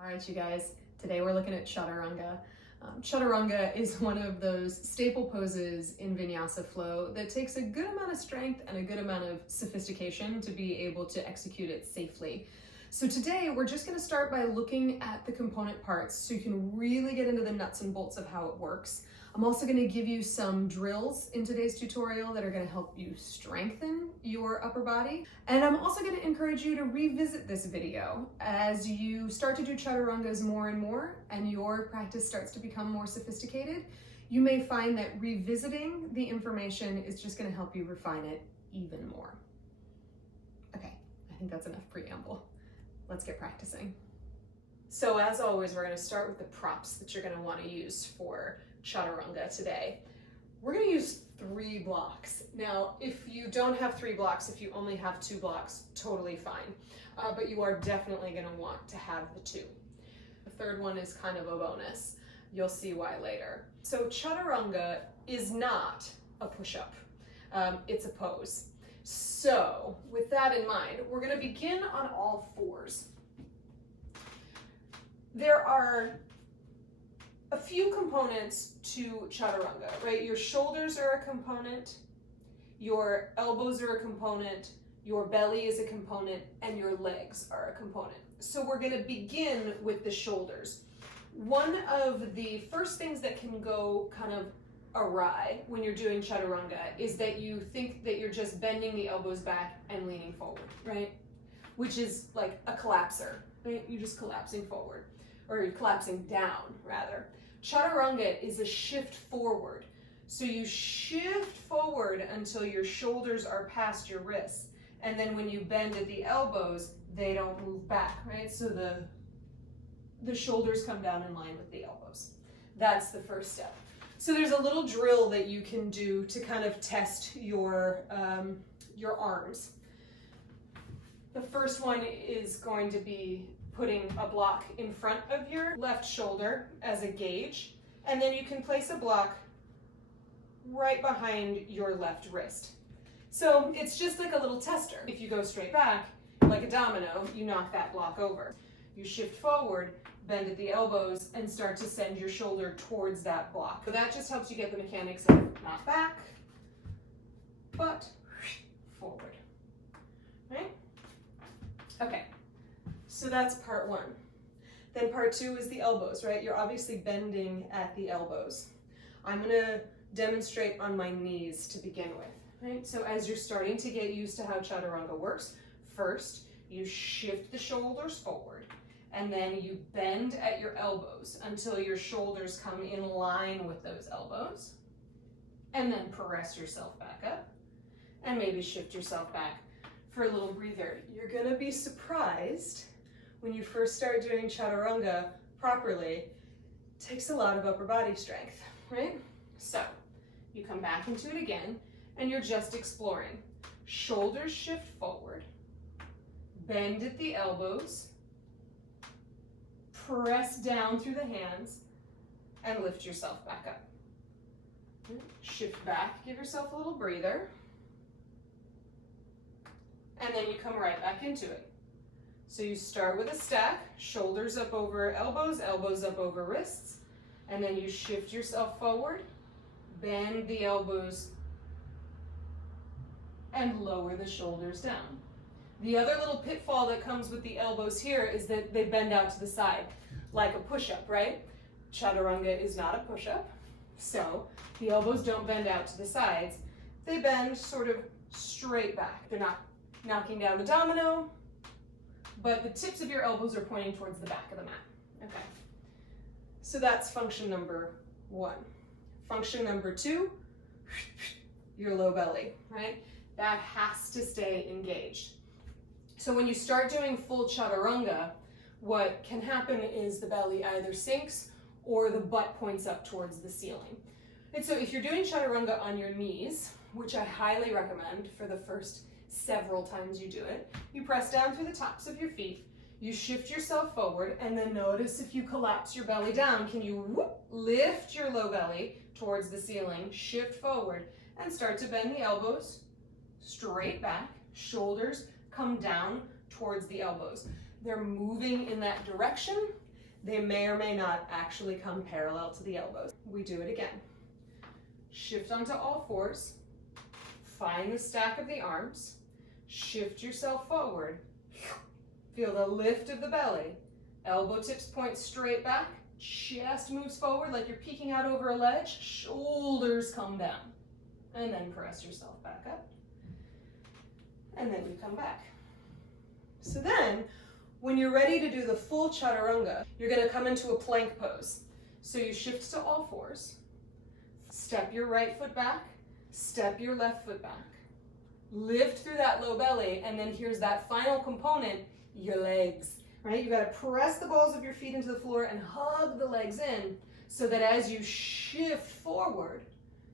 All right, you guys, today we're looking at Chaturanga. Chaturanga is one of those staple poses in Vinyasa flow that takes a good amount of strength and a good amount of sophistication to be able to execute it safely. So today we're just going to start by looking at the component parts so you can really get into the nuts and bolts of how it works. I'm also going to give you some drills in today's tutorial that are going to help you strengthen your upper body. And I'm also going to encourage you to revisit this video as you start to do Chaturangas more and more and your practice starts to become more sophisticated. You may find that revisiting the information is just going to help you refine it even more. Okay, I think that's enough preamble. Let's get practicing. So as always, we're going to start with the props that you're going to want to use for Chaturanga today. We're going to use 3 blocks. Now, if you don't have 3 blocks, if you only have 2 blocks, totally fine. But you are definitely going to want to have the 2. The third one is kind of a bonus. You'll see why later. So Chaturanga is not a push-up. It's a pose. So with that in mind, we're going to begin on all 4s. There are a few components to Chaturanga, right? Your shoulders are a component, your elbows are a component, your belly is a component, and your legs are a component. So we're going to begin with the shoulders. One of the first things that can go kind of awry when you're doing Chaturanga is that you think that you're just bending the elbows back and leaning forward, right? Which is like a collapser, right? You're just collapsing forward, or you're collapsing down rather. Chaturanga is a shift forward. So you shift forward until your shoulders are past your wrists. And then when you bend at the elbows, they don't move back, right? So the shoulders come down in line with the elbows. That's the first step. So there's a little drill that you can do to kind of test your arms. The first one is going to be putting a block in front of your left shoulder as a gauge, and then you can place a block right behind your left wrist. So it's just like a little tester. If you go straight back, like a domino, you knock that block over. You shift forward, bend at the elbows, and start to send your shoulder towards that block. So that just helps you get the mechanics of not back, but forward, right? Okay. So that's part 1. Then part 2 is the elbows, right? You're obviously bending at the elbows. I'm going to demonstrate on my knees to begin with, right? So as you're starting to get used to how Chaturanga works, first you shift the shoulders forward and then you bend at your elbows until your shoulders come in line with those elbows, and then press yourself back up and maybe shift yourself back for a little breather. You're going to be surprised when you first start doing Chaturanga properly. It takes a lot of upper body strength, right? So you come back into it again and you're just exploring. Shoulders shift forward, bend at the elbows, press down through the hands, and lift yourself back up. Shift back, give yourself a little breather, and then you come right back into it. So you start with a stack, shoulders up over elbows, elbows up over wrists, and then you shift yourself forward, bend the elbows, and lower the shoulders down. The other little pitfall that comes with the elbows here is that they bend out to the side, like a push-up, right? Chaturanga is not a push-up, so the elbows don't bend out to the sides. They bend sort of straight back. They're not knocking down the domino, but the tips of your elbows are pointing towards the back of the mat. Okay, so that's function number 1. Function number 2, your low belly, right? That has to stay engaged. So when you start doing full Chaturanga, what can happen is the belly either sinks or the butt points up towards the ceiling. And so if you're doing Chaturanga on your knees, which I highly recommend for the first several times you do it, you press down through the tops of your feet, you shift yourself forward, and then notice if you collapse your belly down, can you lift your low belly towards the ceiling, shift forward, and start to bend the elbows straight back, shoulders come down towards the elbows. They're moving in that direction, They may or may not actually come parallel to the elbows. We do it again. Shift onto all fours. Find the stack of the arms. Shift yourself forward. Feel the lift of the belly. Elbow tips point straight back. Chest moves forward like you're peeking out over a ledge. Shoulders come down. And then press yourself back up. And then you come back. So then, when you're ready to do the full chaturanga, you're going to come into a plank pose. So you shift to all fours. Step your right foot back. Step your left foot back. Lift through that low belly, and then here's that final component, your legs. Right? You got to press the balls of your feet into the floor and hug the legs in so that as you shift forward,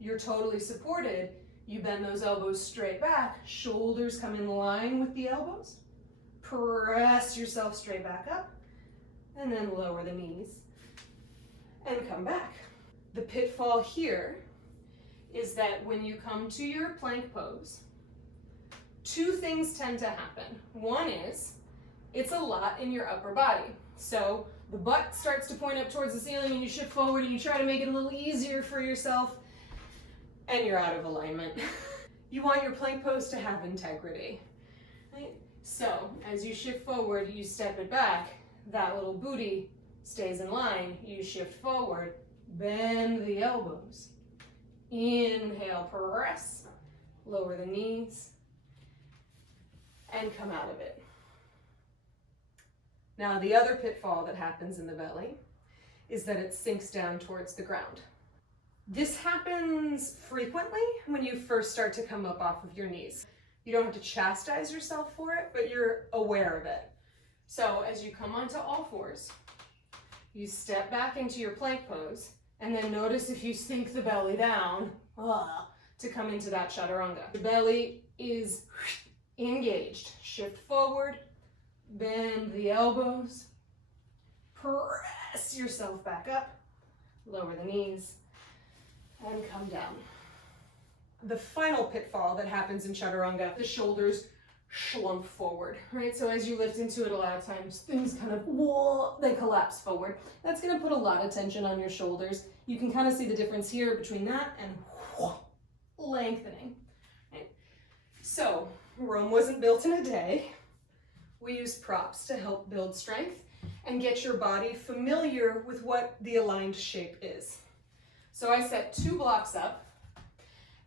you're totally supported. You bend those elbows straight back. Shoulders come in line with the elbows. Press yourself straight back up and then lower the knees and come back. The pitfall here is that when you come to your plank pose, two things tend to happen. One is it's a lot in your upper body. So the butt starts to point up towards the ceiling and you shift forward and you try to make it a little easier for yourself and you're out of alignment. You want your plank pose to have integrity. Right? So as you shift forward, you step it back, that little booty stays in line, you shift forward, bend the elbows, inhale, press, lower the knees, and come out of it. Now the other pitfall that happens in the belly is that it sinks down towards the ground. This happens frequently when you first start to come up off of your knees. You don't have to chastise yourself for it, but you're aware of it. So as you come onto all fours, you step back into your plank pose, and then notice if you sink the belly down to come into that chaturanga. The belly is engaged. Shift forward, bend the elbows, press yourself back up, lower the knees, and come down. The final pitfall that happens in chaturanga, the shoulders slump forward, right? So as you lift into it, a lot of times things kind of, they collapse forward. That's gonna put a lot of tension on your shoulders. You can kind of see the difference here between that and lengthening, right? So Rome wasn't built in a day. We use props to help build strength and get your body familiar with what the aligned shape is. So I set 2 blocks up,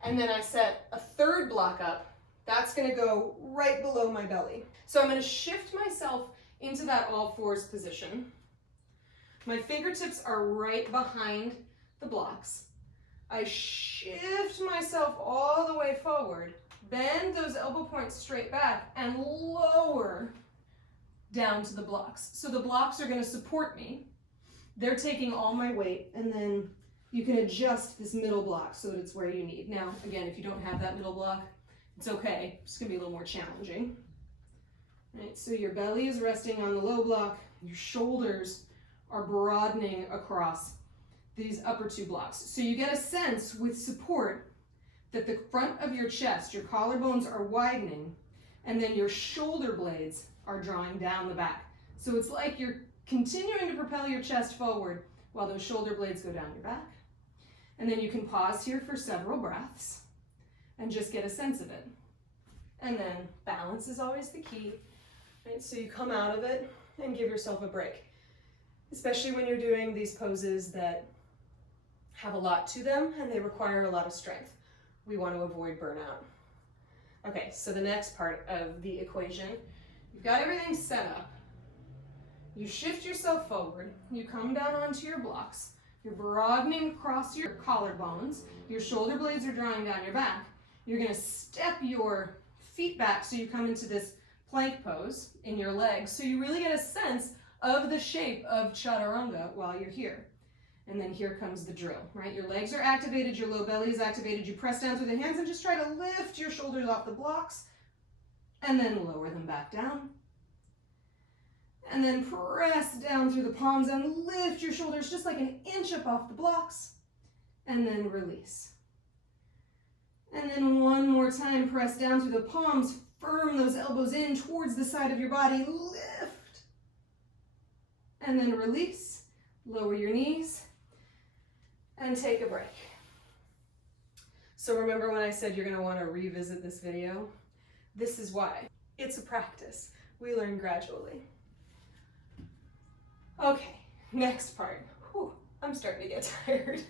and then I set a 3rd block up. That's gonna go right below my belly. So I'm gonna shift myself into that all fours position. My fingertips are right behind the blocks. I shift myself all the way forward, bend those elbow points straight back, and lower down to the blocks. So the blocks are gonna support me. They're taking all my weight, and then you can adjust this middle block so that it's where you need. Now, again, if you don't have that middle block, it's okay. It's gonna be a little more challenging. Right, so your belly is resting on the low block. Your shoulders are broadening across these upper 2 blocks. So you get a sense with support that the front of your chest, your collarbones are widening, and then your shoulder blades are drawing down the back. So it's like you're continuing to propel your chest forward while those shoulder blades go down your back. And then you can pause here for several breaths and just get a sense of it. And then balance is always the key, right? So you come out of it and give yourself a break, especially when you're doing these poses that have a lot to them and they require a lot of strength. We want to avoid burnout. Okay, so the next part of the equation, you've got everything set up. You shift yourself forward, you come down onto your blocks, you're broadening across your collarbones, your shoulder blades are drawing down your back. You're gonna step your feet back so you come into this plank pose in your legs, so you really get a sense of the shape of chaturanga while you're here. And then here comes the drill, right? Your legs are activated, your low belly is activated, you press down through the hands and just try to lift your shoulders off the blocks and then lower them back down. And then press down through the palms and lift your shoulders just like an inch up off the blocks, and then release. And then one more time, press down through the palms, firm those elbows in towards the side of your body, lift. and then release. Lower your knees and take a break. So remember when I said you're going to want to revisit this video? This is why. It's a practice. We learn gradually. Okay, next part. Whew, I'm starting to get tired.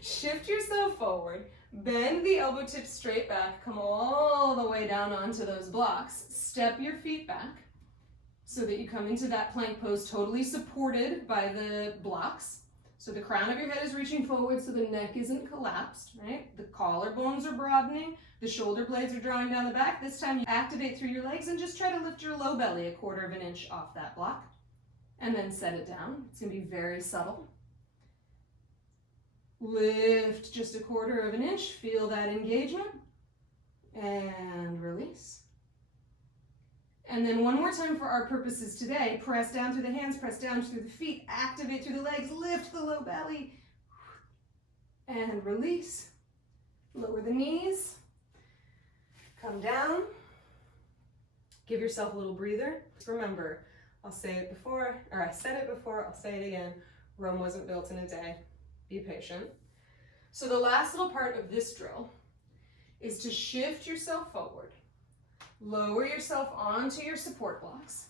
Shift yourself forward. Bend the elbow tips straight back. Come all the way down onto those blocks. Step your feet back so that you come into that plank pose totally supported by the blocks. So the crown of your head is reaching forward so the neck isn't collapsed, right? The collarbones are broadening. The shoulder blades are drawing down the back. This time you activate through your legs and just try to lift your low belly 1/4 inch off that block. And then set it down. It's going to be very subtle. Lift just 1/4 inch. Feel that engagement. And release. And then one more time for our purposes today. Press down through the hands, press down through the feet, activate through the legs, lift the low belly. And release. Lower the knees. Come down. Give yourself a little breather. Remember, I'll say it before, or I said it before, I'll say it again. Rome wasn't built in a day. Be patient. So the last little part of this drill is to shift yourself forward. Lower yourself onto your support blocks.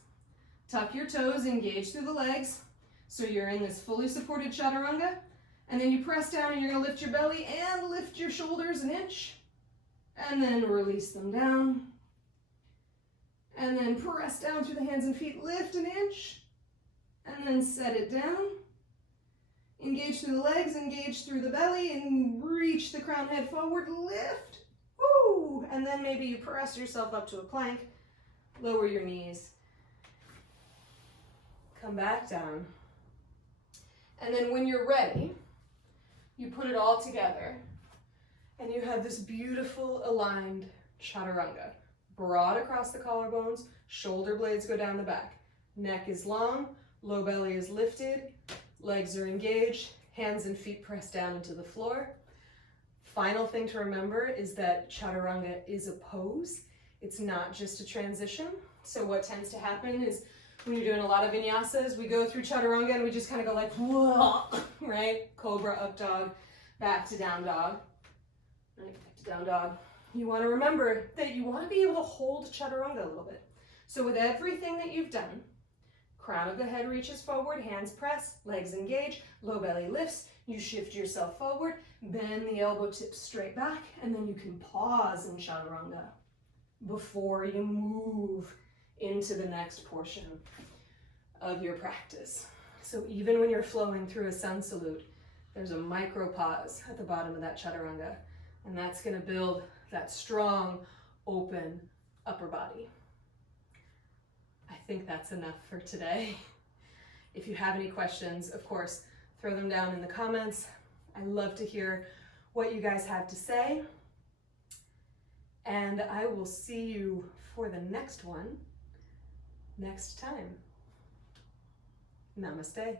Tuck your toes, engage through the legs. So you're in this fully supported chaturanga. And then you press down and you're going to lift your belly and lift your shoulders 1 inch. And then release them down. And then press down through the hands and feet, lift 1 inch. And then set it down. Engage through the legs, engage through the belly, and reach the crown head forward, lift. Woo! And then maybe you press yourself up to a plank, lower your knees, come back down. And then when you're ready, you put it all together and you have this beautiful aligned chaturanga. Broad across the collarbones, shoulder blades go down the back. Neck is long, low belly is lifted, legs are engaged, hands and feet press down into the floor. Final thing to remember is that chaturanga is a pose. It's not just a transition. So what tends to happen is when you're doing a lot of vinyasas, we go through chaturanga and we just kind of go like, whoa, right? Cobra, up dog, back to down dog, right? Back to down dog. You want to remember that you want to be able to hold chaturanga a little bit. So with everything that you've done, crown of the head reaches forward, hands press, legs engage, low belly lifts, you shift yourself forward, bend the elbow tips straight back, and then you can pause in chaturanga before you move into the next portion of your practice. So even when you're flowing through a sun salute, there's a micro pause at the bottom of that chaturanga, and that's going to build that strong, open upper body. I think that's enough for today. If you have any questions, of course, throw them down in the comments. I love to hear what you guys have to say. And I will see you for the next one next time. Namaste.